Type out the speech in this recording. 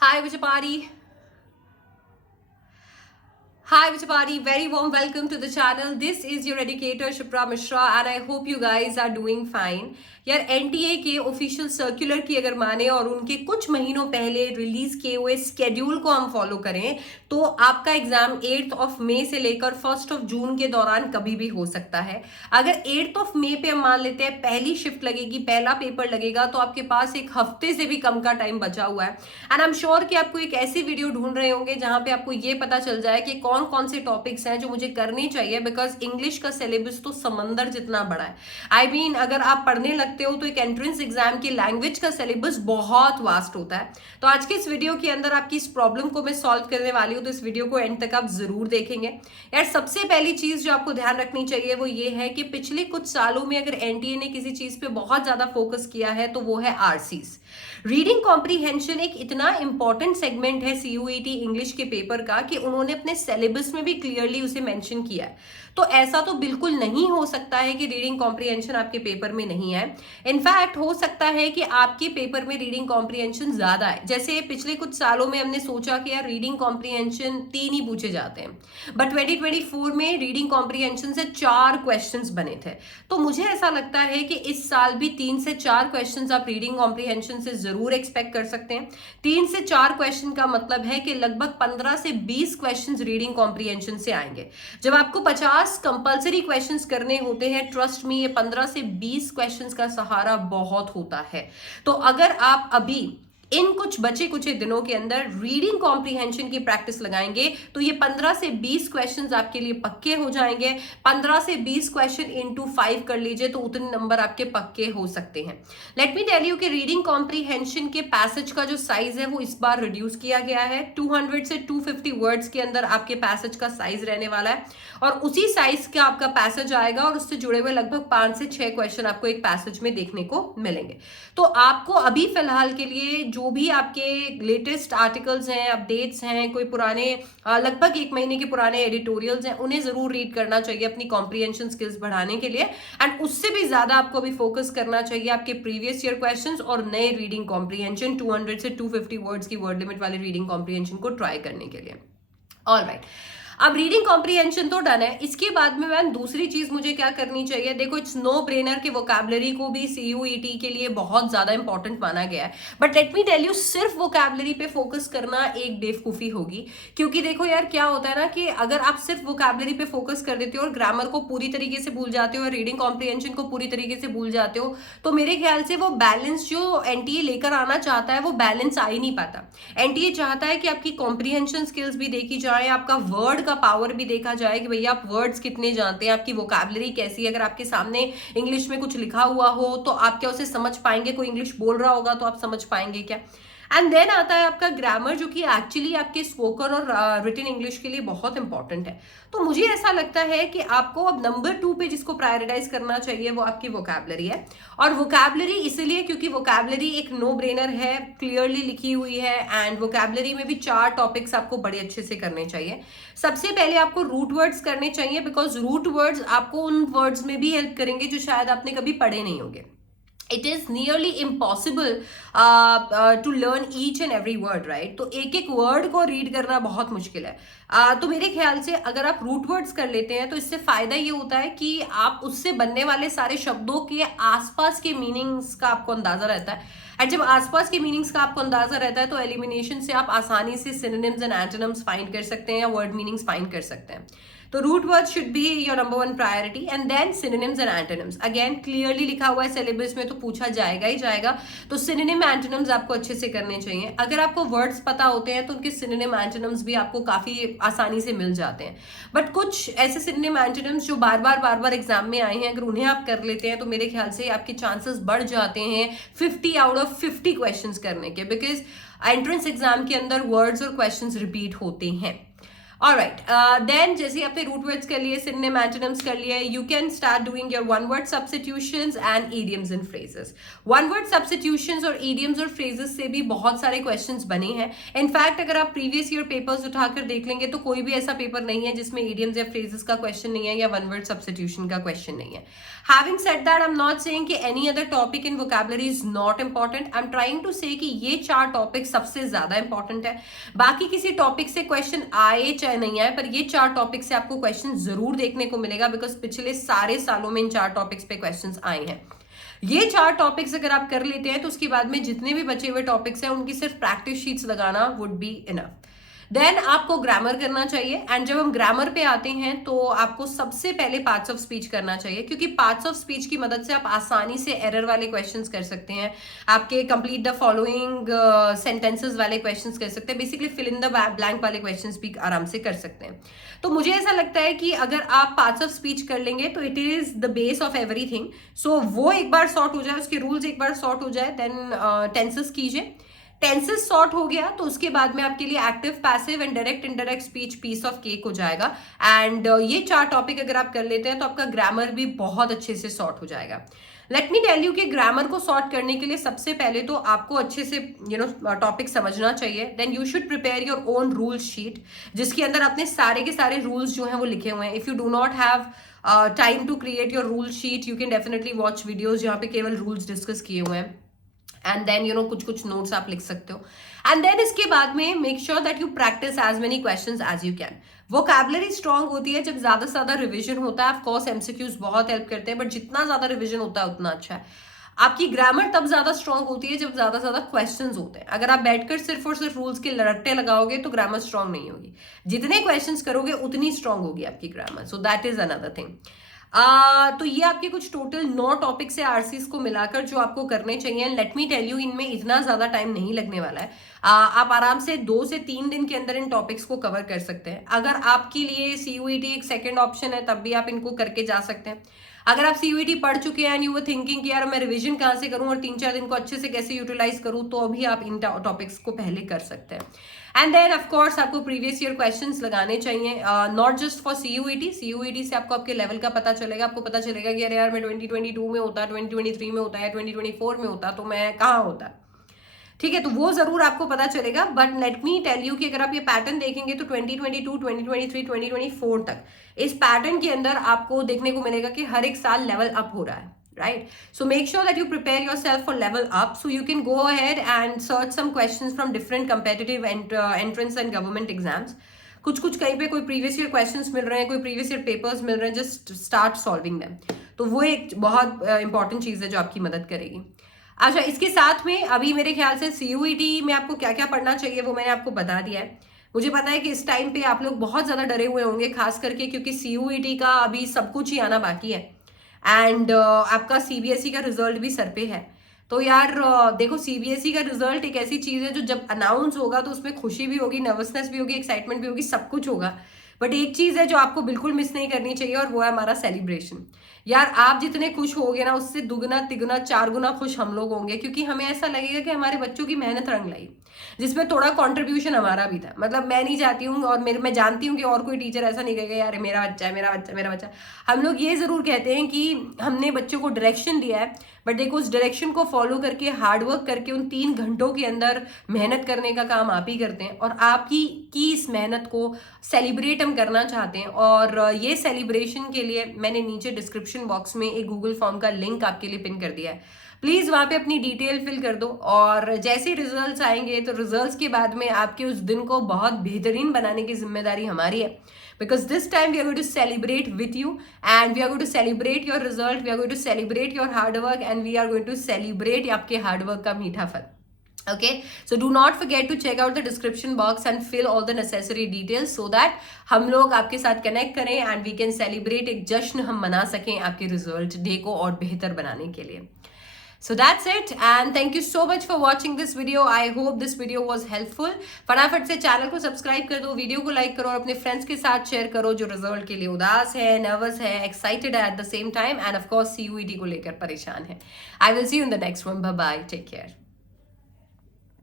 Hi, Vijapati. Hi, Vijapati. Very warm welcome to the channel. This is your educator Shipra Mishra and I hope you guys are doing fine. यार NTA के official circular की अगर माने और उनके कुछ महीनों पहले रिलीज किए हुए स्केड्यूल को हम फॉलो करें तो आपका एग्जाम 8th ऑफ मई से लेकर 1st ऑफ जून के दौरान कभी भी हो सकता है। अगर 8th ऑफ मई पे हम मान लेते हैं पहली शिफ्ट लगेगी, पहला पेपर लगेगा, तो आपके पास एक हफ्ते से भी कम का टाइम बचा हुआ है। एंड आई एम श्योर कि आपको एक ऐसी वीडियो ढूंढ रहे होंगे जहां पे आपको ये पता चल जाए कि कौन कौन से टॉपिक्स हैं जो मुझे करनी चाहिए, बिकॉज इंग्लिश का सिलेबस तो समंदर जितना बड़ा है। आई मीन अगर आप पढ़ने लगते हो तो एक एंट्रेंस एग्जाम की लैंग्वेज का सिलेबस बहुत वास्ट होता है। तो आज के इस वीडियो के अंदर आपकी इस प्रॉब्लम को मैं सॉल्व करने वाली हूँ, तो इस वीडियो को एंड तक आप जरूर देखेंगे। यार सबसे पहली चीज जो आपको ध्यान रखनी चाहिए वो ये है कि पिछले कुछ सालों में अगर एनटीए ने किसी चीज पे बहुत ज्यादा फोकस किया है तो वो है आरसीज। रीडिंग कॉम्प्रीहेंशन एक इतना इंपॉर्टेंट सेगमेंट है सीयूईटी इंग्लिश के पेपर का कि उन्होंने अपने सिलेबस में भी क्लियरली उसे मेंशन किया है। तो ऐसा तो बिल्कुल नहीं हो सकता है कि रीडिंग कॉम्प्रीहेंशन आपके पेपर में नहीं है। इनफैक्ट हो सकता है कि आपके पेपर में रीडिंग कॉम्प्रीहेंशन ज्यादा है। जैसे पिछले कुछ सालों में हमने सोचा कि यार रीडिंग कॉम्प्रीहेंशन 3 ही पूछे जाते हैं, बट 2024 में रीडिंग कॉम्प्रीहेंशन से 4 क्वेश्चंस बने थे। तो मुझे ऐसा लगता है कि इस साल भी 3 से 4 क्वेश्चंस आप रीडिंग कॉम्प्रीहेंशन से जरूर एक्सपेक्ट कर सकते हैं। 3 से 4 क्वेश्चन का मतलब है कि लगभग 15 से 20 क्वेश्चंस रीडिंग कॉम्प्रीहेंशन से आएंगे। जब आपको 50 कंपलसरी क्वेश्चंस करने होते हैं, ट्रस्ट मी, ये 15 से 20 क्वेश्चंस का सहारा बहुत होता है। तो अगर आप अभी इन कुछ बचे कुछ दिनों के अंदर रीडिंग कॉम्प्रीहेंशन की प्रैक्टिस लगाएंगे तो ये 15 से 20 क्वेश्चंस आपके लिए पक्के हो जाएंगे। 15 से 20 क्वेश्चन इंटू 5 कर लीजिए तो उतने नंबर आपके पक्के हो सकते हैं। लेट मी टेल यू कि रीडिंग कॉम्प्रीहेंशन के पैसेज का जो साइज है वो इस बार रिड्यूस किया गया है। 200 से 250 वर्ड्स के अंदर आपके पैसेज का साइज रहने वाला है और उसी साइज का आपका पैसेज आएगा और उससे जुड़े हुए लगभग 5 से 6 क्वेश्चन आपको एक पैसेज में देखने को मिलेंगे। तो आपको अभी फिलहाल के लिए जो भी आपके लेटेस्ट आर्टिकल्स हैं, अपडेट्स हैं, कोई पुराने लगभग 1 महीने के पुराने एडिटोरियल्स हैं, उन्हें जरूर रीड करना चाहिए अपनी कॉम्प्रीहेंशन स्किल्स बढ़ाने के लिए। एंड उससे भी ज्यादा आपको अभी फोकस करना चाहिए आपके प्रीवियस ईयर क्वेश्चंस और नए रीडिंग कॉम्प्रीहेंशन 200 से 250 वर्ड्स की वर्ड लिमिट वाले रीडिंग कॉम्प्रीहेंशन को ट्राई करने के लिए। ऑलराइट, अब रीडिंग कॉम्प्रीहेंशन तो डन है। इसके बाद में मैम दूसरी चीज मुझे क्या करनी चाहिए? देखो, इट्स नो ब्रेनर के वोकैबुलरी को भी सीयूईटी के लिए बहुत ज्यादा इंपॉर्टेंट माना गया है, but let me tell you सिर्फ वोकैबुलरी पे फोकस करना एक बेवकूफी होगी। क्योंकि देखो यार क्या होता है ना कि अगर आप सिर्फ वोकैबुलरी पे फोकस कर देते हो और ग्रामर को पूरी तरीके से भूल जाते हो और रीडिंग कॉम्प्रीहेंशन को पूरी तरीके से भूल जाते हो, तो मेरे ख्याल से वो बैलेंस जो एनटीए लेकर आना चाहता है वो बैलेंस आ ही नहीं पाता। एनटीए चाहता है कि आपकी कॉम्प्रीहेंशन स्किल्स भी देखी जाए, आपका वर्ड का पावर भी देखा जाए कि भैया आप वर्ड्स कितने जानते हैं, आपकी वोकैबुलरी कैसी है। अगर आपके सामने इंग्लिश में कुछ लिखा हुआ हो तो आप क्या उसे समझ पाएंगे? कोई इंग्लिश बोल रहा होगा तो आप समझ पाएंगे क्या? एंड देन आता है आपका ग्रामर, जो कि एक्चुअली आपके स्पोकन और रिटन इंग्लिश के लिए बहुत इंपॉर्टेंट है। तो मुझे ऐसा लगता है कि आपको अब नंबर 2 पे जिसको प्रायोरिटाइज करना चाहिए वो आपकी वोकैबुलरी है। और वोकैबुलरी इसलिए क्योंकि वोकैबुलरी एक नो ब्रेनर है, क्लियरली लिखी हुई है। एंड वोकैबुलरी में भी 4 टॉपिक्स आपको बड़े अच्छे से करने चाहिए। सबसे पहले आपको रूट वर्ड्स करने चाहिए, बिकॉज रूट वर्ड्स आपको उन वर्ड्स में भी हेल्प करेंगे जो शायद आपने कभी पढ़े नहीं होंगे। It is nearly impossible to learn each and every word, right? तो एक एक वर्ड को रीड करना बहुत मुश्किल है। तो मेरे ख्याल से अगर आप रूट वर्ड्स कर लेते हैं तो इससे फायदा ये होता है कि आप उससे बनने वाले सारे शब्दों के आसपास के मीनिंग्स का आपको अंदाजा रहता है। एंड जब आसपास के मीनिंग्स का आपको अंदाजा रहता है तो एलिमिनेशन से आप आसानी से सिनोनिम्स एंड एंटोनिम्स फाइंड कर सकते हैं या वर्ड मीनिंग्स फाइंड कर सकते हैं। तो root word should be your number 1 priority and then synonyms and antonyms. Again clearly लिखा हुआ है सिलेबस में तो पूछा जाएगा ही जाएगा। तो सिनोनिम एंटोनिम्स आपको अच्छे से करने चाहिए। अगर आपको वर्ड्स पता होते हैं तो उनके सिनोनिम एंटोनिम्स भी आपको काफी आसानी से मिल जाते हैं। बट कुछ ऐसे सिनोनिम एंटोनिम्स जो बार बार एग्जाम में आए हैं, अगर उन्हें आप कर लेते हैं तो मेरे ख्याल से आपके चांसेस बढ़ जाते हैं 50 आउट ऑफ 50 क्वेश्चंस करने के, बिकॉज एंट्रेंस एग्जाम के अंदर वर्ड्स और क्वेश्चंस रिपीट होते हैं। ऑलराइट, देन जैसे आपने रूट वर्ड्स कर लिए, सिनोनिम एंटोनिम्स कर लिए, you can start doing your one word substitutions and idioms and phrases. One word substitutions और इडियम्स और फ्रेजेस से भी बहुत सारे क्वेश्चंस बने हैं। इनफैक्ट अगर आप प्रीवियस ईयर पेपर्स उठाकर देख लेंगे तो कोई भी ऐसा पेपर नहीं है जिसमें इडियम्स या फ्रेजेस का क्वेश्चन नहीं है या वन वर्ड सब्स्टिट्यूशन का क्वेश्चन नहीं है। Having said that, I am not saying कि any other topic in vocabulary is not important. I am trying to say कि ये 4 टॉपिक सबसे ज्यादा इंपॉर्टेंट है। बाकी किसी टॉपिक से क्वेश्चन आए चाहे नहीं आए, पर ये 4 टॉपिक से आपको क्वेश्चन जरूर देखने को मिलेगा, बिकॉज पिछले सारे सालों में इन 4 टॉपिक्स पे क्वेश्चंस आए हैं। ये 4 टॉपिक्स अगर आप कर लेते हैं तो उसके बाद में जितने भी बचे हुए टॉपिक्स हैं उनकी सिर्फ प्रैक्टिस शीट्स लगाना वुड बी इनफ। देन आपको ग्रामर करना चाहिए, एंड जब हम ग्रामर पे आते हैं तो आपको सबसे पहले पार्ट्स ऑफ स्पीच करना चाहिए, क्योंकि पार्ट्स ऑफ स्पीच की मदद से आप आसानी से एरर वाले क्वेश्चंस कर सकते हैं, आपके कंप्लीट द फॉलोइंग सेंटेंसेस वाले क्वेश्चंस कर सकते हैं, basically fill in the blank वाले क्वेश्चंस भी आराम से कर सकते हैं। तो मुझे ऐसा लगता है कि अगर आप पार्ट्स ऑफ स्पीच कर लेंगे तो it is the base of everything. So वो एक बार सॉर्ट हो जाए, उसके रूल्स एक बार सॉर्ट हो जाए, देन टेंसेस कीजिए। टेंसेस सॉर्ट हो गया तो उसके बाद में आपके लिए active, passive and direct indirect speech piece of cake हो जाएगा। एंड ये 4 टॉपिक अगर आप कर लेते हैं तो आपका ग्रामर भी बहुत अच्छे से सॉर्ट हो जाएगा। लेट मी टेल यू कि ग्रामर को सॉर्ट करने के लिए सबसे पहले तो आपको अच्छे से टॉपिक समझना चाहिए। Then you should prepare your own rule sheet, जिसके अंदर अपने सारे के सारे रूल्स जो हैं वो लिखे हुए हैं। If you do not have time to create your rule sheet, you can definitely watch videos जहाँ पे केवल रूल्स डिस्कस किए हुए हैं, एंड देन कुछ नोट्स आप लिख सकते हो। एंड देन इसके बाद में make sure that you practice as many questions as you can. Vocabulary strong होती है जब ज्यादा से ज्यादा रिविजन होता है। ऑफ कोर्स एमसीक्यूज बहुत हेल्प करते हैं, बट जितना ज्यादा रिविजन होता है उतना अच्छा है। आपकी ग्रामर तब ज्यादा स्ट्रांग होती है जब ज्यादा से ज्यादा क्वेश्चंस होते हैं। अगर आप बैठकर सिर्फ और सिर्फ रूल्स के रट्टे लगाओगे तो ग्रामर स्ट्रांग नहीं होगी। जितने क्वेश्चंस करोगे उतनी स्ट्रांग होगी आपकी grammar. So that is another thing. तो ये आपके कुछ टोटल 9 टॉपिक्स है आरसीएस को मिलाकर जो आपको करने चाहिए। लेट मी टेल यू, इनमें इतना ज्यादा टाइम नहीं लगने वाला है। आप आराम से 2 से 3 दिन के अंदर इन टॉपिक्स को कवर कर सकते हैं। अगर आपके लिए सीयूईटी एक सेकंड ऑप्शन है तब भी आप इनको करके जा सकते हैं। अगर आप सीयूईटी पढ़ चुके हैं एंड यू वर थिंकिंग कि यार मैं रिवीजन कहाँ से करूं और 3-4 दिन को अच्छे से कैसे यूटिलाइज करूं, तो अभी आप इन टॉपिक्स को पहले कर सकते हैं। एंड देन ऑफ कोर्स आपको प्रीवियस ईयर क्वेश्चंस लगाने चाहिए, not just for CUET. CUET से आपको आपके लेवल का पता चलेगा। आपको पता चलेगा कि अरे यार मैं 2022 में होता, 2023 में होता या 2024 में होता तो मैं कहाँ होता। ठीक है, तो वो जरूर आपको पता चलेगा। But let me tell you कि अगर आप ये पैटर्न देखेंगे तो 2022, 2023, 2024 तक इस पैटर्न के अंदर आपको देखने को मिलेगा कि हर एक साल लेवल अप हो रहा है, right? So make sure that you prepare yourself for level up, so you can go ahead and search some questions from different competitive entrance and government exams. कुछ कहीं पे कोई प्रीवियस ईयर क्वेश्चंस मिल रहे हैं, कोई प्रीवियस ईयर पेपर्स मिल रहे हैं, just start solving them. तो वो एक बहुत इंपॉर्टेंट चीज़ है जो आपकी मदद करेगी। अच्छा, इसके साथ में अभी मेरे ख्याल से सीयूईटी में आपको क्या क्या पढ़ना चाहिए वो मैंने आपको बता दिया है। मुझे पता है कि इस टाइम पे आप लोग बहुत ज़्यादा डरे हुए होंगे, खास करके क्योंकि सीयूईटी का अभी सब कुछ ही आना बाकी है एंड आपका सीबीएसई का रिजल्ट भी सर पे है। तो यार देखो, सीबीएसई का रिजल्ट एक ऐसी चीज़ है जो जब अनाउंस होगा तो उसमें खुशी भी होगी, नर्वसनेस भी होगी, एक्साइटमेंट भी होगी, सब कुछ होगा। बट एक चीज़ है जो आपको बिल्कुल मिस नहीं करनी चाहिए और वो है हमारा सेलिब्रेशन। यार आप जितने खुश होगे ना उससे दुगना तिगुना 4 गुना खुश हम लोग होंगे, क्योंकि हमें ऐसा लगेगा कि हमारे बच्चों की मेहनत रंग लाई, जिसमें थोड़ा कंट्रीब्यूशन हमारा भी था। मतलब मैं नहीं चाहती हूँ और मैं जानती हूँ कि और कोई टीचर ऐसा नहीं कहेगा यार मेरा बच्चा है, मेरा बच्चा, मेरा बच्चा। हम लोग ये जरूर कहते हैं कि हमने बच्चों को डायरेक्शन दिया है, बट देखो उस डायरेक्शन को फॉलो करके हार्डवर्क करके उन 3 घंटों के अंदर मेहनत करने का काम आप ही करते हैं, और आपकी की इस मेहनत को सेलिब्रेट हम करना चाहते हैं। और ये सेलिब्रेशन के लिए मैंने नीचे डिस्क्रिप्शन बॉक्स में एक गूगल फॉर्म का लिंक आपके लिए पिन कर दिया है। प्लीज़ वहाँ पे अपनी डिटेल फिल कर दो, और जैसे रिजल्ट्स आएंगे तो रिजल्ट्स के बाद में आपके उस दिन को बहुत बेहतरीन बनाने की जिम्मेदारी हमारी है, because this time we are going to celebrate with you and we are going to celebrate your result, we are going to celebrate your hard work and we are going to celebrate आपके hard work का मीठा फल। Okay, so do not forget to check out the description box and fill all the necessary details so that हम लोग आपके साथ connect करें and we can celebrate, एक जश्न हम मना सकें आपके रिजल्ट डे को और बेहतर बनाने के लिए। So that's it and thank you so much for watching this video. I hope this video was helpful. फटाफट से चैनल को सब्सक्राइब कर दो, वीडियो को लाइक करो और अपने फ्रेंड्स के साथ शेयर करो जो रिजल्ट के लिए उदास है, नर्वस है, एक्साइटेड है at the same time end of course CUET को लेकर परेशान है। I will see you in the next one. Bye bye. Take care.